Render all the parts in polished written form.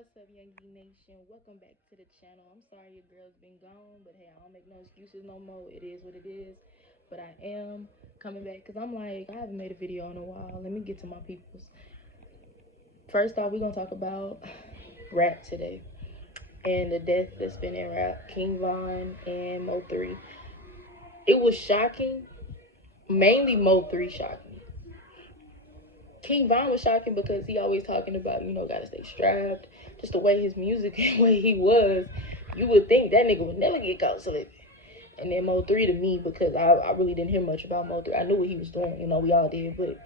What's up, Young Geek Nation? Welcome back to the channel. I'm sorry your girl's been gone, but hey, I don't make no excuses no more. It is what it is. But I am coming back because I'm like, I haven't made a video in a while. Let me get to my peoples. First off, we're going to talk about rap today and the death that's been in rap. King Von and MO3. It was shocking. Mainly MO3 shocking. King Von was shocking because he always talking about, gotta stay strapped. Just the way his music and the way he was, you would think that nigga would never get caught slipping. And then MO3 to me, because I really didn't hear much about MO3. I knew what he was doing, we all did, but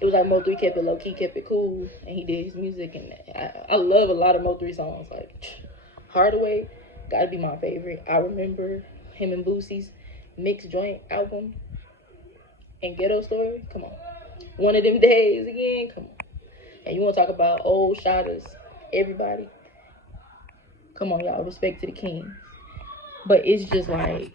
it was like MO3 kept it low key, kept it cool, and he did his music. And I love a lot of MO3 songs. Like Hardaway, gotta be my favorite. I remember him and Boosie's mixed joint album and Ghetto Story. Come on. One of them days again, come on. And you want to talk about old shotters, everybody. Come on, y'all, respect to the kings. But it's just like,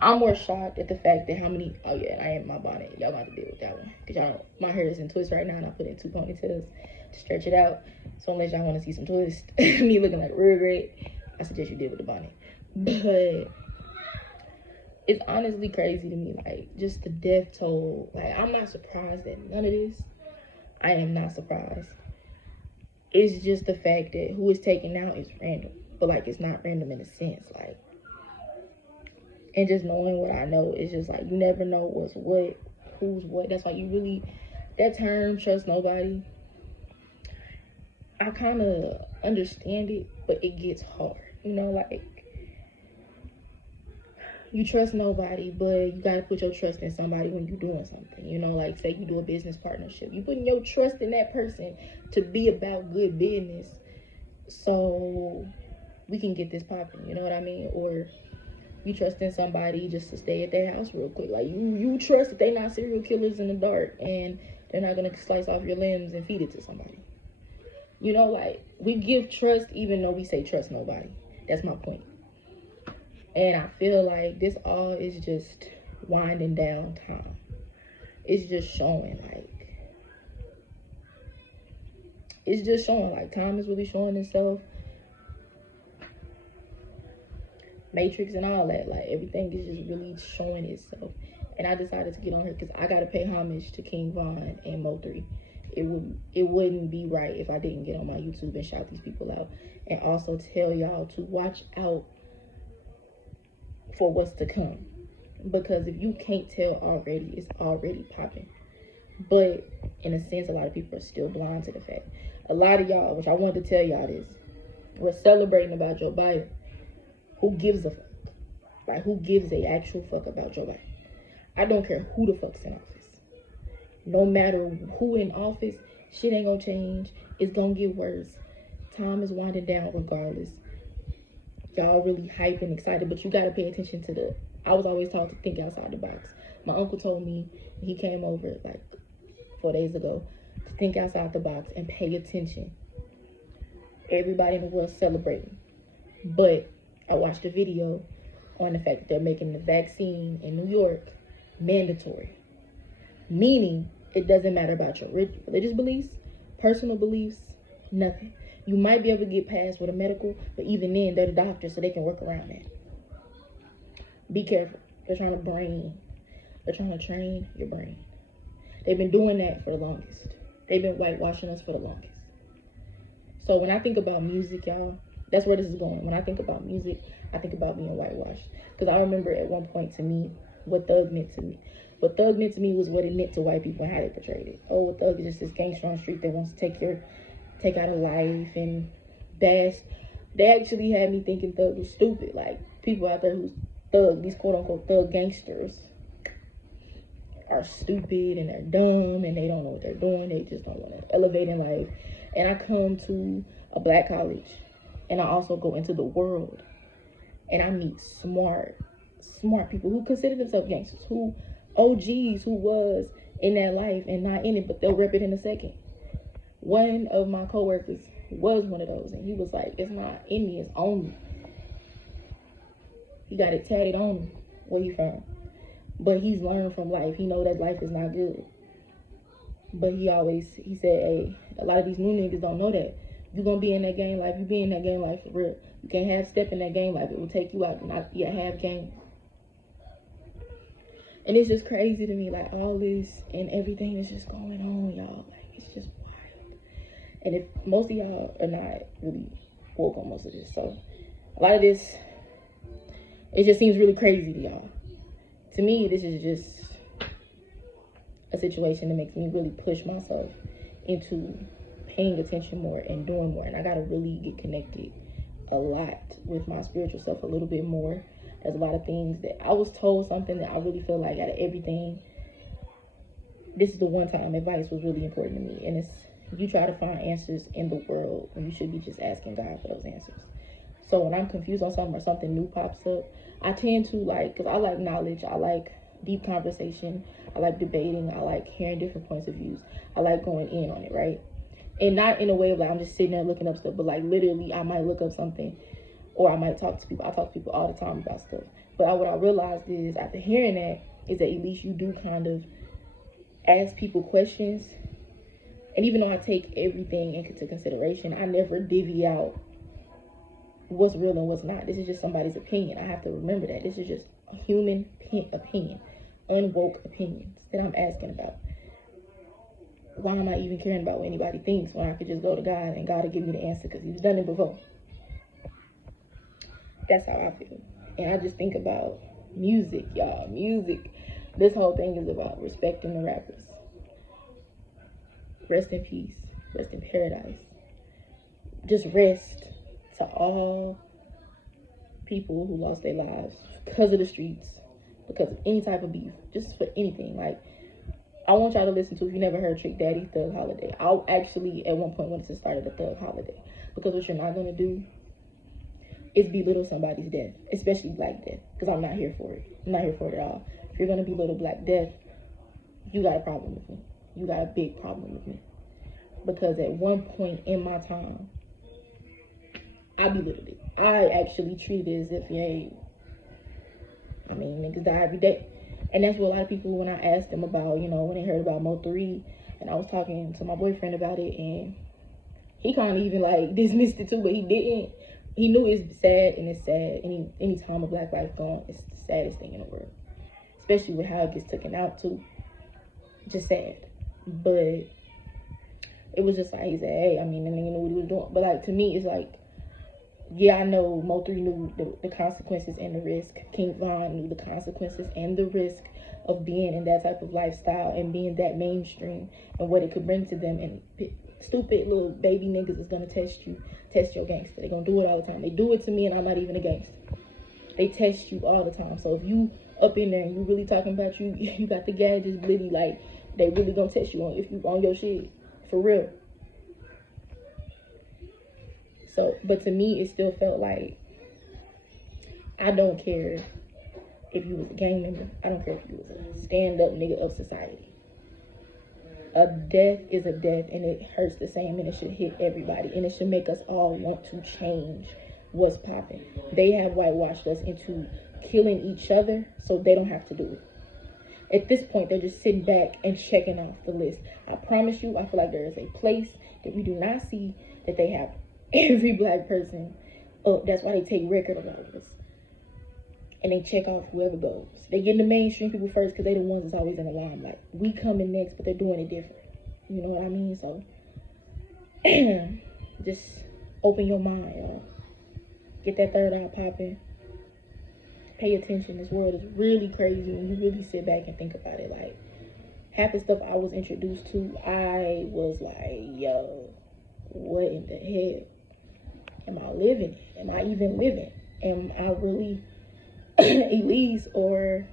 I'm more shocked at the fact that how many, oh yeah, I am my bonnet. Y'all got to deal with that one. Because y'all, my hair is in twists right now, and I put in 2 ponytails to stretch it out. So unless y'all want to see some twist, me looking like real great, I suggest you deal with the bonnet. But it's honestly crazy to me, like, just the death toll. Like, I'm not surprised at none of this. I am not surprised. It's just the fact that who is taken out is random. But, like, it's not random in a sense, like. And just knowing what I know, it's just, like, you never know what's what, who's what. That's why you really, that term, trust nobody, I kind of understand it, but it gets hard. Like, you trust nobody, but you got to put your trust in somebody when you're doing something. Like, say you do a business partnership. You putting your trust in that person to be about good business so we can get this popping, you know what I mean? Or you trust in somebody just to stay at their house real quick. Like, you trust that they're not serial killers in the dark and they're not going to slice off your limbs and feed it to somebody. Like, we give trust even though we say trust nobody. That's my point. And I feel like this all is just winding down time. It's just showing like time is really showing itself. Matrix and all that, like everything is just really showing itself. And I decided to get on here because I gotta pay homage to King Von and MO3. It wouldn't be right if I didn't get on my YouTube and shout these people out. And also tell y'all to watch out for what's to come, because if you can't tell already, it's already popping. But in a sense, a lot of people are still blind to the fact. A lot of y'all, which I wanted to tell y'all this, we're celebrating about Joe Biden. Who gives a fuck? Like, who gives a actual fuck about Joe Biden? I don't care who the fuck's in office. No matter who in office, shit ain't gonna change. It's gonna get worse. Time is winding down regardless. Y'all really hype and excited, but you gotta pay attention to I was always taught to think outside the box. My uncle told me when he came over like 4 days ago to think outside the box and pay attention. Everybody in the world celebrating. But I watched a video on the fact that they're making the vaccine in New York mandatory. Meaning, it doesn't matter about your religious beliefs, personal beliefs, nothing. You might be able to get past with a medical, but even then, they're the doctors, so they can work around that. Be careful. They're trying to train your brain. They've been doing that for the longest. They've been whitewashing us for the longest. So when I think about music, y'all, that's where this is going. When I think about music, I think about being whitewashed. Because I remember at one point to me, what thug meant to me. What thug meant to me was what it meant to white people and how they portrayed it. Oh, a thug is just this gangster on the street that wants to take out a life and bash. They actually had me thinking thug was stupid. Like, people out there who's thug, these quote-unquote thug gangsters, are stupid and they're dumb and they don't know what they're doing. They just don't want to elevate in life. And I come to a black college and I also go into the world and I meet smart people who consider themselves gangsters, who OGs who was in that life and not in it, but they'll rep it in a second. One of my coworkers was one of those, and he was like, it's not in me, it's on me. He got it tatted on him where he from. But he's learned from life. He know that life is not good. But he said, hey, a lot of these new niggas don't know that. You gonna be in that game life, you be in that game life for real. You can't half step in that game life. It will take you out, not be a half game. And it's just crazy to me, like all this and everything is just going on, y'all. Like it's just wild. And if most of y'all are not really woke on most of this, so a lot of this, it just seems really crazy to y'all. To me, this is just a situation that makes me really push myself into paying attention more and doing more. And I gotta really get connected a lot with my spiritual self a little bit more. There's a lot of things that I was told something that I really feel like out of everything, this is the one time advice was really important to me. And it's, you try to find answers in the world when you should be just asking God for those answers. So when I'm confused on something or something new pops up, I tend to like, because I like knowledge, I like deep conversation, I like debating, I like hearing different points of views, I like going in on it, right? And not in a way of like I'm just sitting there looking up stuff, but like literally I might look up something, or I might talk to people. I talk to people all the time about stuff. But what I realized is after hearing that is that at least you do kind of ask people questions. And even though I take everything into consideration, I never divvy out what's real and what's not. This is just somebody's opinion. I have to remember that. This is just a human opinion, unwoke opinions that I'm asking about. Why am I even caring about what anybody thinks when I could just go to God and God will give me the answer because he's done it before? That's how I feel. And I just think about music, y'all. Music. This whole thing is about respecting the rappers. Rest in peace. Rest in paradise. Just rest to all people who lost their lives because of the streets, because of any type of beef, just for anything. Like, I want y'all to listen to, if you never heard Trick Daddy, Thug Holiday. I actually, at one point, wanted to start a Thug Holiday. Because what you're not going to do is belittle somebody's death, especially black death. Because I'm not here for it. I'm not here for it at all. If you're going to belittle black death, you got a problem with me. You got a big problem with me. Because at one point in my time, I belittled it. I actually treated it as if, niggas die every day. And that's what a lot of people, when I asked them about, when they heard about MO3, and I was talking to my boyfriend about it, and he kind of even like dismissed it too, but he didn't. He knew it's sad, and it's sad. Any time a black life gone, it's the saddest thing in the world. Especially with how it gets taken out too. Just sad. But it was just like, he said, hey, the nigga knew what he was doing. But like, to me, it's like, yeah, I know MO3 knew the consequences and the risk. King Von knew the consequences and the risk of being in that type of lifestyle and being that mainstream and what it could bring to them. And stupid little baby niggas is going to test your gangster. They're going to do it all the time. They do it to me and I'm not even a gangster. They test you all the time. So if you up in there and you really talking about you got the gadgets blitty, like, they really going to test you on if you on your shit. For real. So, but to me, it still felt like, I don't care if you was a gang member. I don't care if you was a stand-up nigga of society. A death is a death, and it hurts the same, and it should hit everybody, and it should make us all want to change what's popping. They have whitewashed us into killing each other, so they don't have to do it. At this point, they're just sitting back and checking off the list. I promise you, I feel like there is a place that we do not see that they have every black person. Oh, that's why they take record of all of us. And they check off whoever goes. They get the mainstream people first because they the ones that's always in the limelight. We coming next, but they're doing it different. You know what I mean? So, just open your mind, y'all. Get that third eye popping. Pay attention. This world is really crazy when you really sit back and think about it. Like, half the stuff I was introduced to, I was like, yo, what in the hell? Am I living? Am I even living? Am I really Elise, or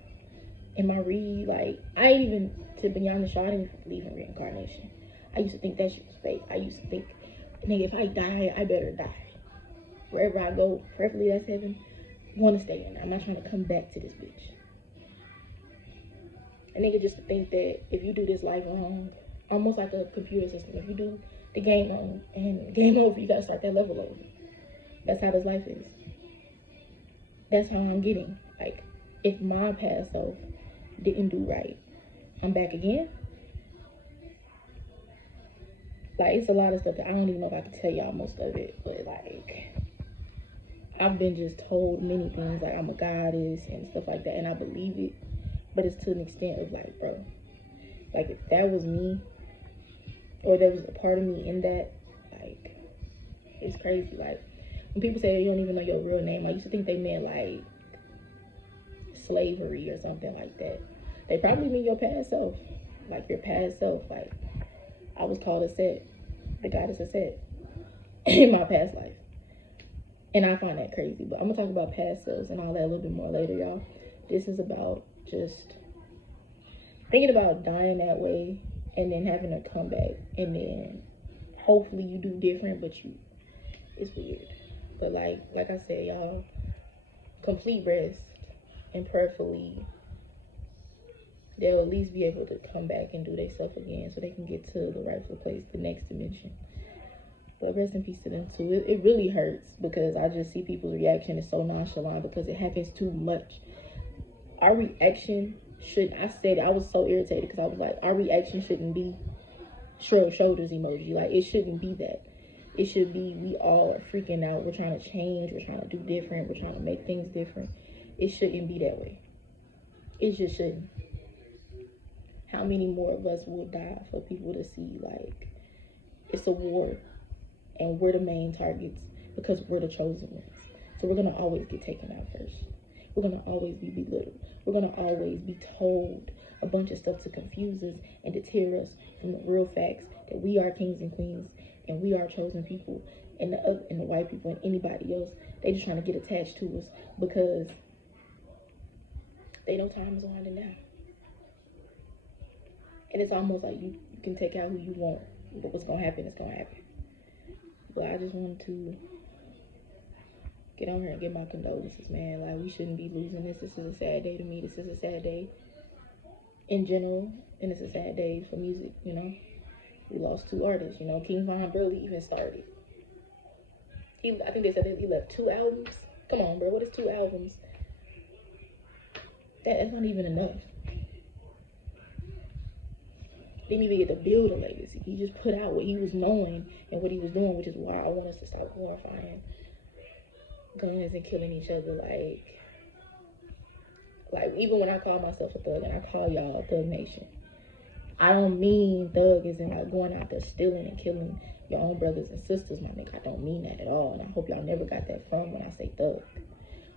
am I really like, I ain't even, to be honest, I didn't even believe in reincarnation. I used to think that shit was fake. I used to think, nigga, if I die, I better die. Wherever I go, preferably that's heaven, I want to stay in there. I'm not trying to come back to this bitch. A nigga just to think that if you do this life wrong, almost like a computer system, if you do the game wrong and game over, you gotta start that level over. That's how this life is. That's how I'm getting. Like, if my past self didn't do right, I'm back again. Like, it's a lot of stuff that I don't even know if I can tell y'all most of it, but like, I've been just told many things, like I'm a goddess and stuff like that, and I believe it, but it's to an extent of like, bro, like if that was me, or there was a part of me in that, like, it's crazy. Like, when people say you don't even know your real name, I used to think they meant like slavery or something like that. They probably mean your past self, like your past self. Like, I was called a Set, the goddess of Set, in my past life. And I find that crazy, but I'm gonna talk about past selves and all that a little bit more later, y'all. This is about just thinking about dying that way and then having a comeback, and then hopefully you do different, but it's weird. But like I said, y'all, complete rest, and prayerfully they'll at least be able to come back and do their stuff again so they can get to the rightful place, the next dimension. But rest in peace to them too. It really hurts because I just see people's reaction is so nonchalant because it happens too much. Our reaction shouldn't, I said it, I was so irritated because I was like, our reaction shouldn't be shrug shoulders emoji. Like, it shouldn't be that. It should be, we all are freaking out. We're trying to change. We're trying to do different. We're trying to make things different. It shouldn't be that way. It just shouldn't. How many more of us will die for people to see, like, it's a war and we're the main targets because we're the chosen ones. So we're going to always get taken out first. We're going to always be belittled. We're going to always be told a bunch of stuff to confuse us and deter us from the real facts that we are kings and queens and we are chosen people, and the white people and anybody else, they just trying to get attached to us because they know time is winding down. And it's almost like you can take out who you want, but what's going to happen is going to happen. But I just wanted to get on here and give my condolences, man. Like, we shouldn't be losing this. This is a sad day to me. This is a sad day in general, and it's a sad day for music, you know. We lost 2 artists, you know. King Von barely even started. I think they said that he left 2 albums. Come on, bro. What is 2 albums? That's not even enough. Didn't even get to build a legacy. He just put out what he was knowing and what he was doing, which is why I want us to stop glorifying guns and killing each other. Like even when I call myself a thug and I call y'all Thug Nation, I don't mean thug as in like going out there stealing and killing your own brothers and sisters, my nigga. I don't mean that at all, and I hope y'all never got that from when I say thug.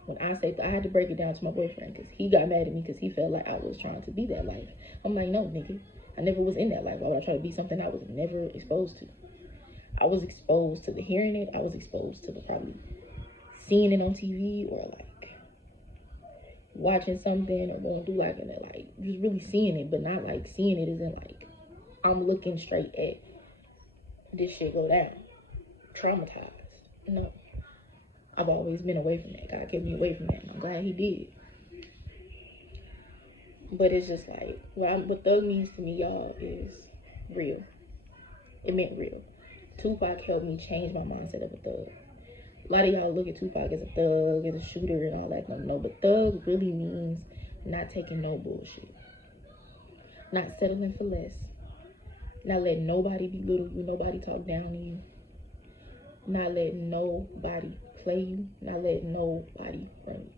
When I say I had to break it down to my boyfriend because he got mad at me because he felt like I was trying to be that life. I'm like, no, nigga. I never was in that life. Why would I try to be something I was never exposed to? I was exposed to the hearing it. I was exposed to the probably seeing it on TV or like watching something or going through like just really seeing it, but not like seeing it as in like I'm looking straight at this shit go down. Traumatized. No. I've always been away from that. God kept me away from that, and I'm glad he did. But it's just like, what thug means to me, y'all, is real. It meant real. Tupac helped me change my mindset of a thug. A lot of y'all look at Tupac as a thug, as a shooter, and all that. No, but thug really means not taking no bullshit. Not settling for less. Not letting nobody belittle you, nobody talk down to you. Not letting nobody play you. Not letting nobody run you.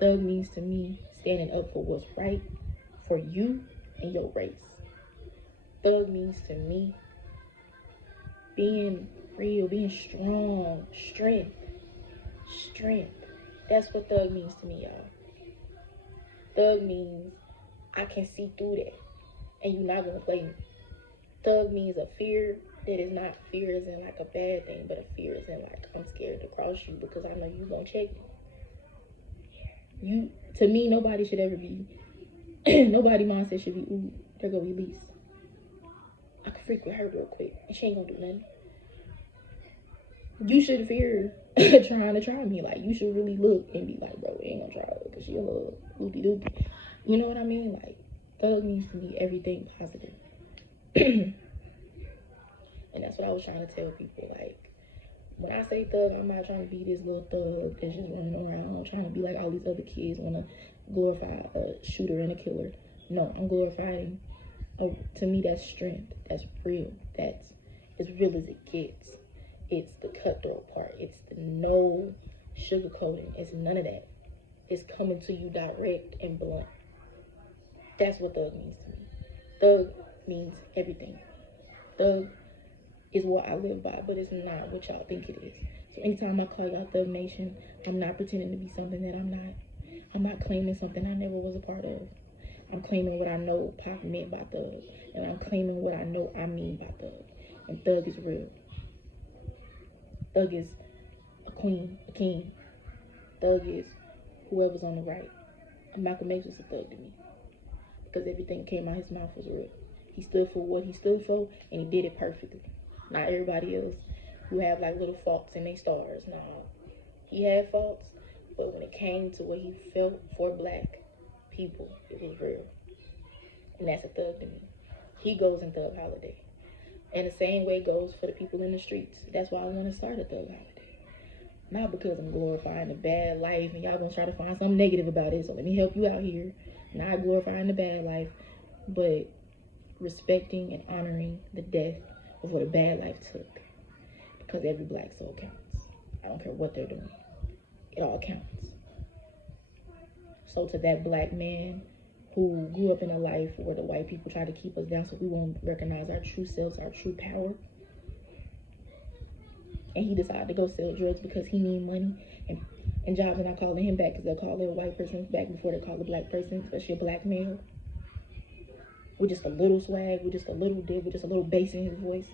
Thug means to me standing up for what's right for you and your race. Thug means to me being real, being strong, strength. That's what thug means to me, y'all. Thug means I can see through that and you're not gonna play me. Thug means a fear that is not fear as in like a bad thing, but a fear as in like I'm scared to cross you because I know you gonna check me. To me, nobody should ever be, nobody mindset should be, ooh, there go Elise. I can freak with her real quick and she ain't gonna do nothing. You should fear trying to try me. Like, you should really look and be like, bro, we ain't gonna try her because she a little loopy-doopy. You know what I mean? Like, thug means to me everything positive. And that's what I was trying to tell people. Like, when I say thug, I'm not trying to be this little thug that's just running around trying to be like all these other kids want to glorify a shooter and a killer. No, I'm glorifying To me, that's strength. That's real. That's as real as it gets. It's the cutthroat part. It's the no sugarcoating. It's none of that. It's coming to you direct and blunt. That's what thug means to me. Thug means everything. Thug is what I live by, but it's not what y'all think it is. So anytime I call y'all Thug Nation, I'm not pretending to be something that I'm not. I'm not claiming something I never was a part of. I'm claiming what I know Pac meant by thug. And I'm claiming what I know I mean by thug. And thug is real. Thug is a queen, a king. Thug is whoever's on the right. Malcolm X was a thug to me. Because everything came out his mouth was real. He stood for what he stood for, and he did it perfectly. Not everybody else who have like little faults in their stars. No, he had faults, but when it came to what he felt for black people, it was real. And that's a thug to me. He goes in Thug Holiday. And the same way goes for the people in the streets. That's why I want to start a Thug Holiday. Not because I'm glorifying the bad life and y'all gonna try to find something negative about it. So let me help you out here. Not glorifying the bad life, but respecting and honoring the death of what a bad life took. Because every black soul counts. I don't care what they're doing. It all counts. So to that black man who grew up in a life where the white people try to keep us down so we won't recognize our true selves, our true power, and he decided to go sell drugs because he need money, and jobs are not calling him back because they'll call a white person back before they call a black person, especially a black male, with just a little swag, with just a little dip, with just a little bass in his voice.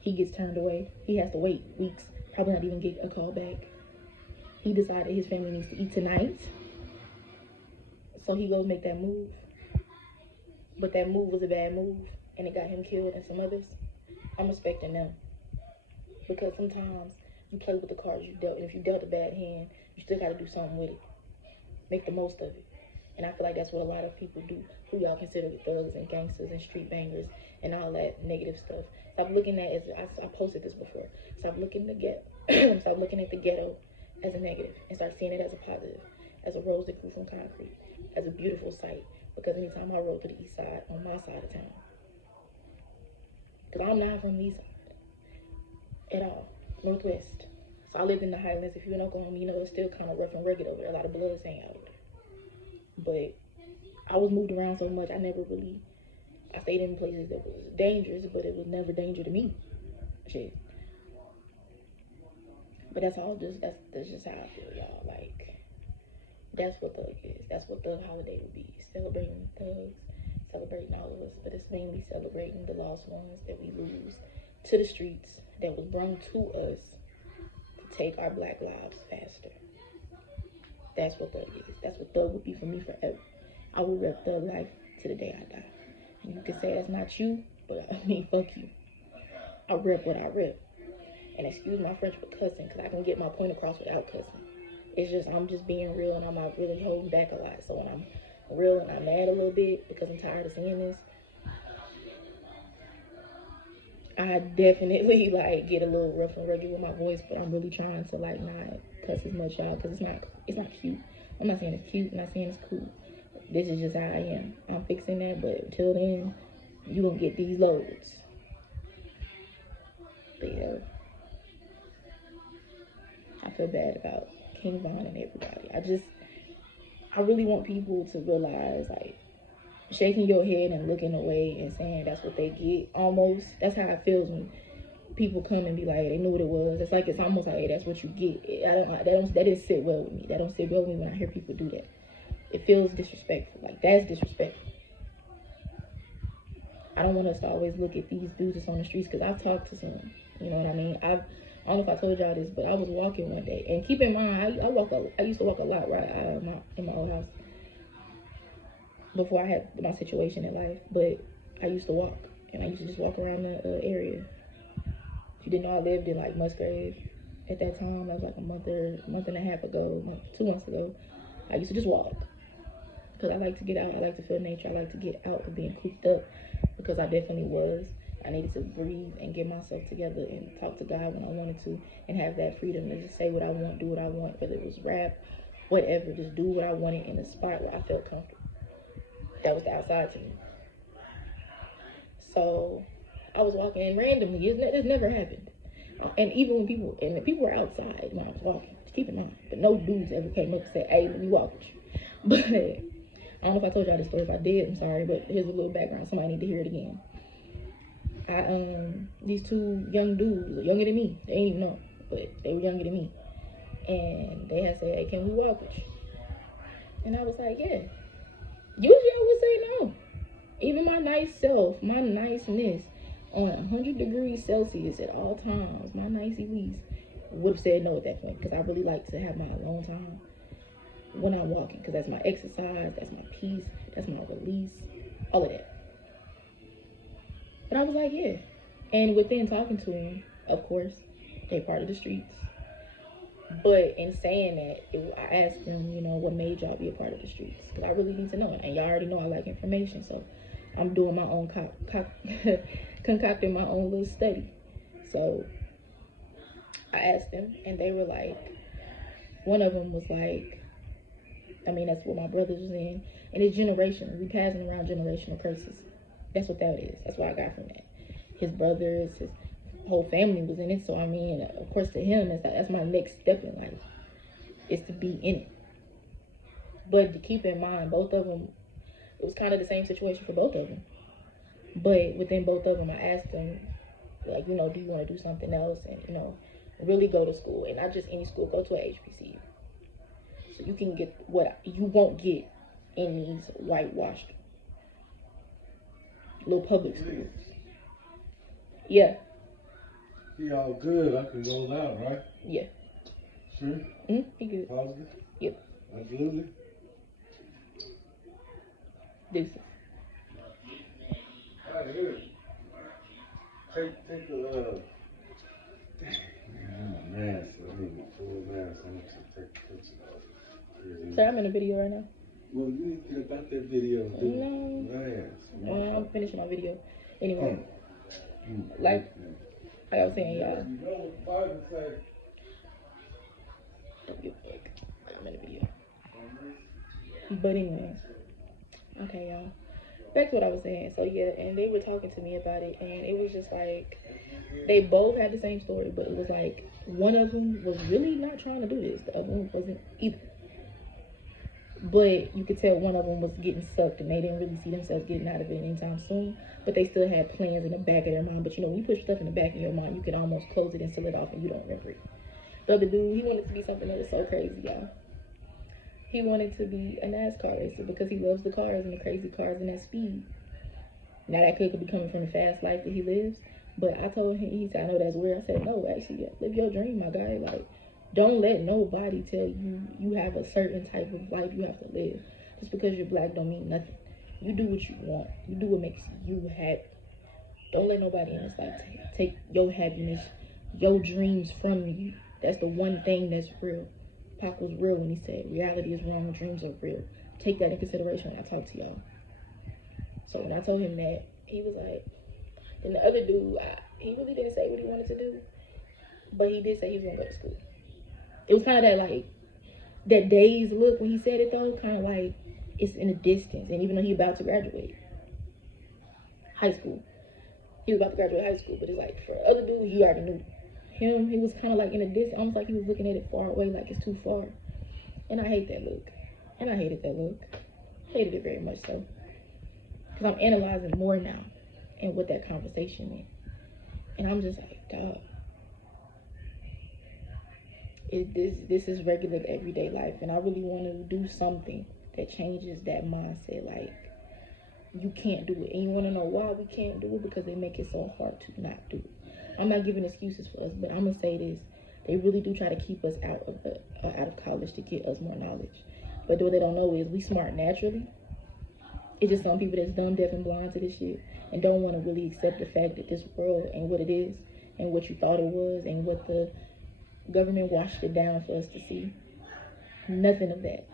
He gets turned away. He has to wait weeks, probably not even get a call back. He decided his family needs to eat tonight, so he goes make that move. But that move was a bad move, and it got him killed and some others. I'm respecting them. Because sometimes you play with the cards you dealt, and if you dealt a bad hand, you still got to do something with it. Make the most of it. And I feel like that's what a lot of people do, who y'all consider thugs and gangsters and street bangers and all that negative stuff. Stop looking at it as, I posted this before, stop looking at the ghetto as a negative and start seeing it as a positive, as a rose that grew from concrete, as a beautiful sight. Because anytime I rode to the east side, on my side of town, because I'm not from the east side at all, northwest. So I lived in the Highlands. If you're in Oklahoma, you know it's still kind of rough and rugged over there. A lot of bloods hang out over there. But I was moved around so much, I stayed in places that was dangerous, but it was never danger to me. Shit. But that's just how I feel, y'all. Like, that's what thug is. That's what Thug Holiday would be. Celebrating thugs, celebrating all of us, but it's mainly celebrating the lost ones that we lose to the streets, that was brought to us to take our black lives faster. That's what thug is. That's what thug would be for me forever. I will rep thug life to the day I die. And you can say that's not you, but I mean, fuck you. I rep what I rep. And excuse my French for cussing, because I can get my point across without cussing. It's just, I'm just being real, and I'm not really holding back a lot. So when I'm real and I'm mad a little bit because I'm tired of seeing this, I definitely like get a little rough and rugged with my voice, but I'm really trying to like not cuss as much, y'all, because it's not cute. I'm not saying it's cute, I'm not saying it's cool. This is just how I am. I'm fixing that, but until then, you gonna get these loads. But yeah, I feel bad about King Von and everybody. I really want people to realize, like, shaking your head and looking away and saying that's what they get, almost, that's how it feels when people come and be like, they knew what it was. It's almost like, hey, that's what you get. That didn't sit well with me. That don't sit well with me when I hear people do that. It feels disrespectful. Like, that's disrespectful. I don't want us to always look at these dudes that's on the streets, because I've talked to some, you know what I mean? I don't know if I told y'all this, but I was walking one day, and keep in mind, I used to walk a lot right in my old house before I had my situation in life, but I used to walk, and I used to just walk around the area. If you didn't know, I lived in like Musgrave at that time. That was like a month and a half ago, 2 months ago. I used to just walk, because I like to get out, I like to feel nature, I like to get out of being cooped up, because I definitely was. I needed to breathe and get myself together and talk to God when I wanted to, and have that freedom to just say what I want, do what I want, whether it was rap, whatever, just do what I wanted in a spot where I felt comfortable. That was the outside to me. So I was walking in randomly. It's never happened. And even when people were outside when I was walking, keep in mind, but no dudes ever came up and said, "Hey, let me walk with you." But I don't know if I told y'all this story. If I did, I'm sorry, but here's a little background. Somebody need to hear it again. These two young dudes, younger than me, they ain't even know, but they were younger than me, and they had said, "Hey, can we walk with you?" And I was like, "Yeah." Usually I would say no. Even my nice self, my niceness, on 100 degrees Celsius at all times, my nicey wees would have said no at that point, because I really like to have my alone time when I'm walking, because that's my exercise, that's my peace, that's my release, all of that. But I was like, yeah. And within talking to him, of course, they part of the streets. But in saying that, I asked them, what made y'all be a part of the streets? Because I really need to know. And y'all already know I like information. So I'm doing my own, concocting my own little study. So I asked them, and they were like, one of them was like, that's what my brothers was in. And it's generational. We passing around generational curses. That's what that is. That's what I got from that. His brothers, his whole family was in it. So, of course, to him, that's my next step in life, is to be in it. But to keep in mind, both of them, it was kind of the same situation for both of them. But within both of them, I asked them, like, do you want to do something else? And, really go to school. And not just any school, go to a HBCU. So you can get what you won't get in these whitewashed little public schools. Yeah. He all good. I can go loud, right? Yeah. Sure? He good. Positive? Yep. Absolutely. Deuces. Right here. Take the mask. I need my full mask. I need to take a picture. So I'm in a video right now. Well, you need to get about that video. No. Well, I'm finishing my video. Anyway. Like I was saying, y'all. You know what the Bible says. Don't give a fuck. I'm in a video. But anyway. Okay, y'all. Back to what I was saying. So yeah, and they were talking to me about it, and it was just like, they both had the same story, but it was like, one of them was really not trying to do this. The other one wasn't either. But you could tell one of them was getting sucked, and they didn't really see themselves getting out of it anytime soon. But they still had plans in the back of their mind. But when you put stuff in the back of your mind, you can almost close it and seal it off, and you don't remember it. The other dude, he wanted to be something that was so crazy, y'all. He wanted to be a NASCAR racer because he loves the cars and the crazy cars and that speed. Now that could be coming from the fast life that he lives. But I told him, he said, "I know that's weird." I said, "No, actually, live your dream, my guy. Like, don't let nobody tell you you have a certain type of life you have to live. Just because you're black don't mean nothing. You do what you want. You do what makes you happy. Don't let nobody in this life take your happiness, your dreams from you. That's the one thing that's real." Pac was real when he said, "Reality is wrong, dreams are real." Take that in consideration when I talk to y'all. So when I told him that, he was like, and the other dude, he really didn't say what he wanted to do, but he did say he was going to go to school. It was kind of that, like, that dazed look when he said it, though, kind of like it's in the distance. And even though he's about to graduate high school, he was about to graduate high school, but it's like, for the other dude, he already knew. Him, he was kind of like in a distance, almost like he was looking at it far away, like it's too far. And I hate that look. And I hated that look. Hated it very much so. Because I'm analyzing more now and what that conversation meant. And I'm just like, dog. This is regular everyday life. And I really want to do something that changes that mindset. Like, you can't do it. And you want to know why we can't do it? Because they make it so hard to not do it. I'm not giving excuses for us, but I'm gonna say this: they really do try to keep us out of college to get us more knowledge. But what they don't know is we smart naturally. It's just some people that's dumb, deaf, and blind to this shit and don't want to really accept the fact that this world ain't what it is and what you thought it was and what the government washed it down for us to see. Nothing of that.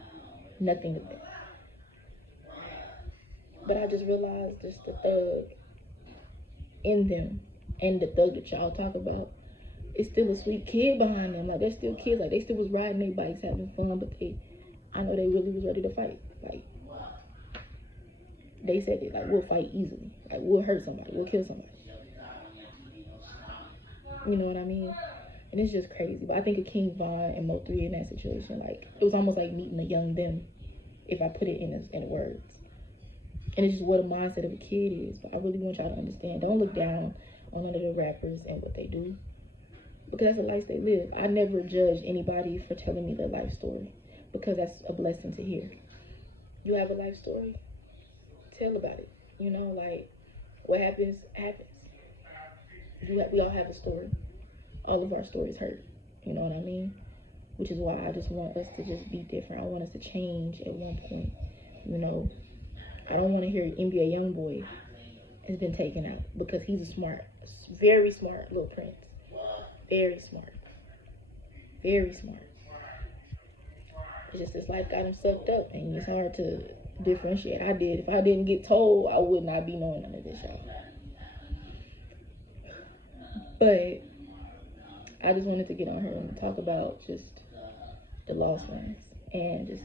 Nothing of that. But I just realized just the thug in them. And the thug that y'all talk about is still a sweet kid behind them. Like, they're still kids. Like, they still was riding their bikes, having fun, but I know they really was ready to fight. Like, They said it like, we'll fight easily, like we'll hurt somebody, we'll kill somebody. You know what I mean? And it's just crazy. But I think of King Von and MO3 in that situation, like it was almost like meeting a young them, if I put it in words. And it's just what a mindset of a kid is. But I really want y'all to understand. Don't look down on none of the rappers and what they do, because that's the life they live. I never judge anybody for telling me their life story, because that's a blessing to hear. You have a life story, tell about it. You know, like what happens, happens. We all have a story. All of our stories hurt. You know what I mean? Which is why I just want us to just be different. I want us to change at one point. You know, I don't want to hear NBA Youngboy has been taken out, because he's a smart, very smart little prince. Very smart. Very smart. It's just this life got him sucked up, and it's hard to differentiate. I did. If I didn't get told, I would not be knowing none of this, y'all. But I just wanted to get on here and talk about just the lost ones, and just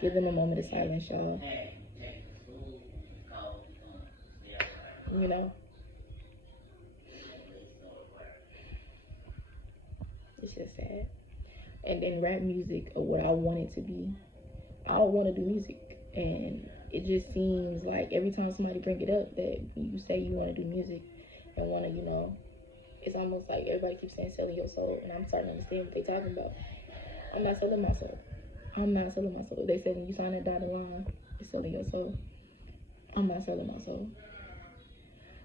give them a moment of silence, y'all. You know? It's just sad. And then rap music, or what I want it to be, I don't want to do music. And it just seems like every time somebody bring it up that you say you want to do music and want to, you know, it's almost like everybody keeps saying selling your soul. And I'm starting to understand what they're talking about. I'm not selling my soul. I'm not selling my soul. They said when you sign that dotted line, it's selling your soul. I'm not selling my soul.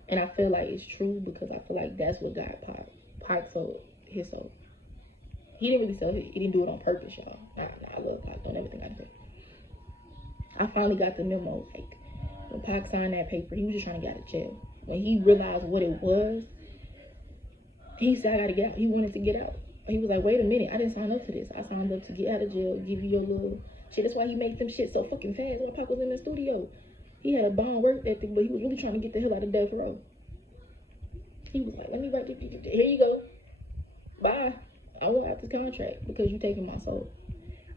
And I feel like it's true, because I feel like that's what got Pac. Pac sold his soul. He didn't really sell it. He didn't do it on purpose, y'all. Nah, I love Pac. Don't ever think I did. I finally got the memo. Like, when Pac signed that paper, he was just trying to get out of jail. When he realized what it was, he said, I gotta get out. He wanted to get out. He was like, wait a minute, I didn't sign up for this. I signed up to get out of jail, give you your little shit. That's why he made them shit so fucking fast. When Pac was in the studio, he had a bond work ethic, but he was really trying to get the hell out of death row. He was like, let me write this. Here you go. Bye. I won't have this contract because you taking my soul.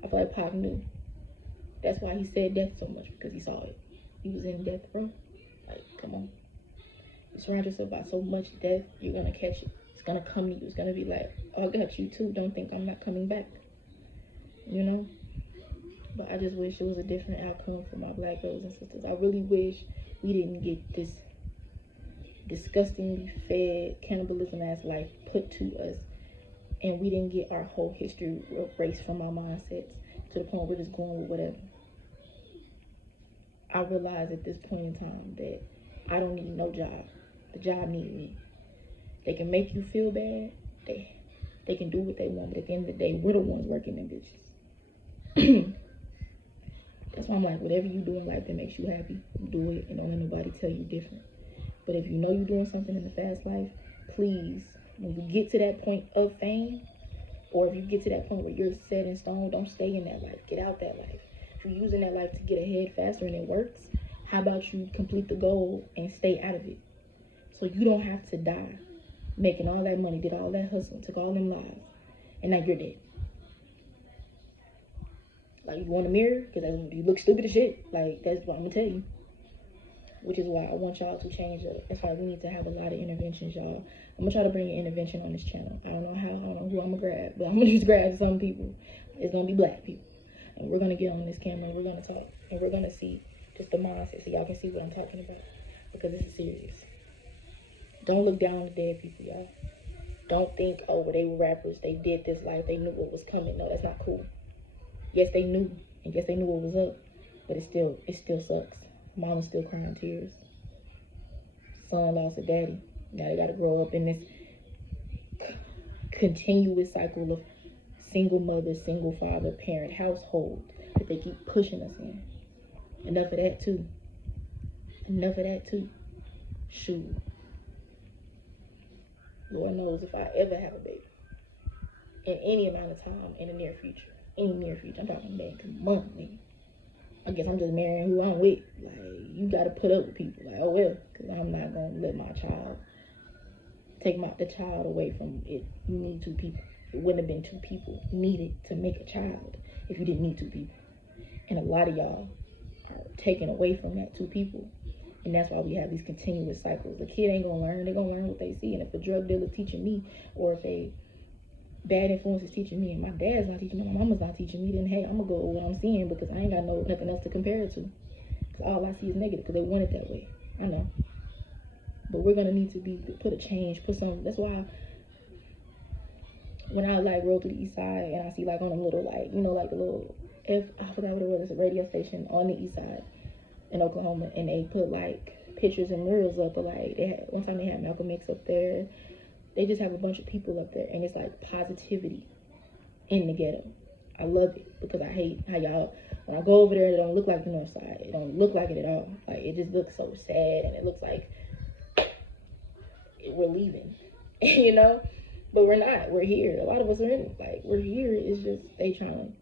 I feel like Pac knew. That's why he said death so much, because he saw it. He was in death row. Like, come on. You surround yourself by so much death, you're gonna catch it. It's gonna come to you. It's gonna be like, oh, I got you too. Don't think I'm not coming back. You know? But I just wish it was a different outcome for my black brothers and sisters. I really wish we didn't get this disgustingly fed cannibalism ass life put to us, and we didn't get our whole history erased from our mindsets to the point where we're just going with whatever. I realize at this point in time that I don't need no job. The job needs me. They can make you feel bad. They can do what they want, but at the end of the day, we're the ones working them bitches. That's why I'm like, whatever you do in life that makes you happy, do it, and don't let nobody tell you different. But if you know you're doing something in the fast life, please, when you get to that point of fame, or if you get to that point where you're set in stone, don't stay in that life. Get out that life. If you're using that life to get ahead faster and it works, how about you complete the goal and stay out of it? So you don't have to die making all that money, did all that hustle, took all them lives, and now you're dead. Like, you want a mirror? Because you look stupid as shit. Like, that's what I'm going to tell you. Which is why I want y'all to change up. That's why we need to have a lot of interventions, y'all. I'm going to try to bring an intervention on this channel. I don't know how, I don't know who I'm going to grab, but I'm going to just grab some people. It's going to be black people. And we're going to get on this camera, and we're going to talk. And we're going to see just the mindset so y'all can see what I'm talking about. Because this is serious. Don't look down on the dead people, y'all. Don't think, oh, well, they were rappers. They did this life. They knew what was coming. No, that's not cool. Yes, they knew. And yes, they knew what was up. But it still sucks. Mama's still crying tears. Son lost a daddy. Now they got to grow up in this continuous cycle of single mother, single father, parent household that they keep pushing us in. Enough of that too. Enough of that too. Shoot. Lord knows if I ever have a baby. In any amount of time in the near future. Any near future. I'm talking back to months, nigga. I guess I'm just marrying who I'm with. Like, you gotta put up with people. Like, oh well, because I'm not gonna let my child take the child away from it. You need two people. It wouldn't have been two people needed to make a child if you didn't need two people. And a lot of y'all are taken away from that two people And that's why we have these continuous cycles. The kid ain't gonna learn. They're gonna learn what they see. And if a drug dealer is teaching me, or if a bad influence is teaching me, and my dad's not teaching me, my mama's not teaching me, then hey, I'm gonna go with what I'm seeing, because I ain't got nothing else to compare it to. Because all I see is negative, because they want it that way. I know. But we're gonna need to put a change, put some. That's why when I like roll through the east side and I see like on them little, like, you know, like the little I forgot what it was, a radio station on the east side in Oklahoma, and they put like pictures and murals up of, like, one time they had Malcolm X up there. They just have a bunch of people up there, and it's like positivity in the ghetto. I love it, because I hate how y'all, when I go over there, it don't look like the north side. It don't look like it at all. Like, it just looks so sad, and it looks like we're leaving, you know? But we're not. We're here. A lot of us are in it. Like, we're here. It's just they trying to.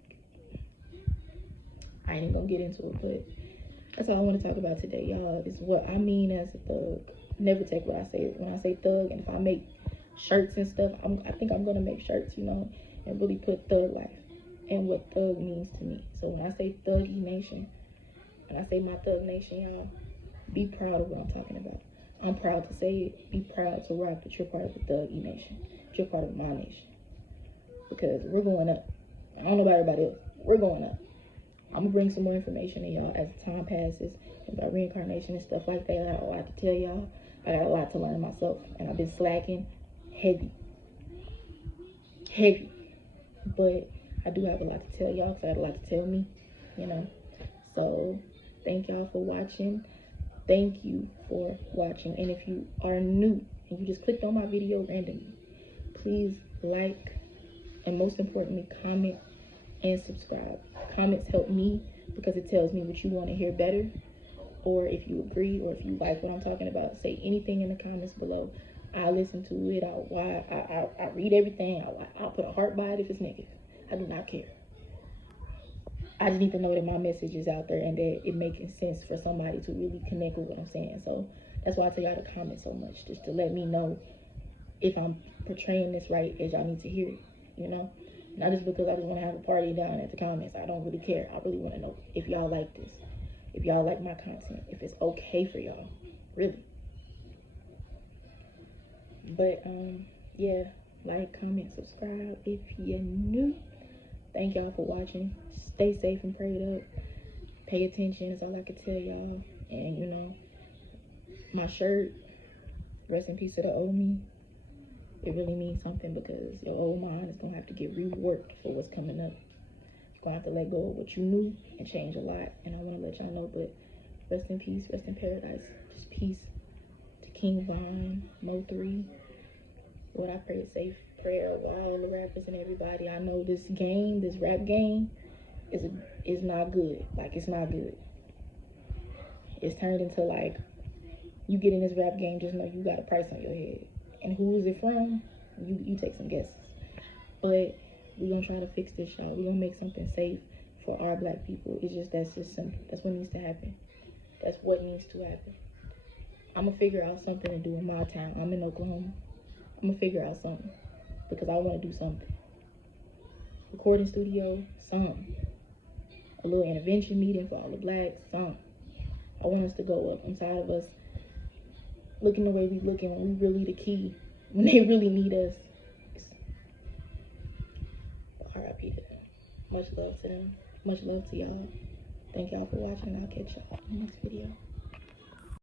I ain't even gonna get into it, but that's all I want to talk about today, y'all. Is what I mean as a thug. Never take what I say when I say thug. And if I make shirts and stuff, I think I'm gonna make shirts, you know, and really put thug life and what thug means to me. So when I say Thuggy Nation, when I say my Thug Nation, y'all, be proud of what I'm talking about. I'm proud to say it. Be proud to rock that you're part of the Thuggy Nation. You're part of my nation, because we're going up. I don't know about everybody else. We're going up. I'm gonna bring some more information to y'all as time passes about reincarnation and stuff like that. I got a lot to tell y'all. I got a lot to learn myself, and I've been slacking heavy. But I do have a lot to tell y'all, because I have a lot to tell me, you know. So thank y'all for watching. Thank you for watching. And if you are new and you just clicked on my video randomly, please like, and most importantly, comment and subscribe. Comments help me, because it tells me what you want to hear better, or if you agree, or if you like what I'm talking about. Say anything in the comments below. I listen to it. I read everything. I'll put a heart by it if it's negative. I do not care. I just need to know that my message is out there, and that it making sense for somebody to really connect with what I'm saying. So that's why I tell y'all to comment so much, just to let me know if I'm portraying this right, as y'all need to hear it, you know? Not just because I just want to have a party down at the comments. I don't really care. I really want to know if y'all like this, if y'all like my content, if it's okay for y'all, really. But yeah, like, comment, subscribe if you're new. Thank y'all for watching. Stay safe and prayed up. Pay attention is all I can tell y'all. And you know, my shirt, rest in peace to the old me. It really means something, because your old mind is going to have to get reworked for what's coming up. You're going to have to let go of what you knew and change a lot. And I want to let y'all know, but rest in peace, rest in paradise. Just peace to King Von, MO3. Lord, I pray a safe prayer of all the rappers and everybody. I know this game, this rap game, is not good. Like, it's not good. It's turned into, like, you get in this rap game, just know you got a price on your head. And who is it from? You take some guesses. But we're going to try to fix this, y'all. We're going to make something safe for our black people. That's just simple. That's what needs to happen. That's what needs to happen. I'm going to figure out something to do in my town. I'm in Oklahoma. I'm going to figure out something, because I want to do something. Recording studio, something. A little intervention meeting for all the blacks, something. I want us to go up. I'm tired of us looking the way we looking when we really the key, when they really need us. R.I.P. to them. Much love to them. Much love to y'all. Thank y'all for watching. I'll catch y'all in the next video.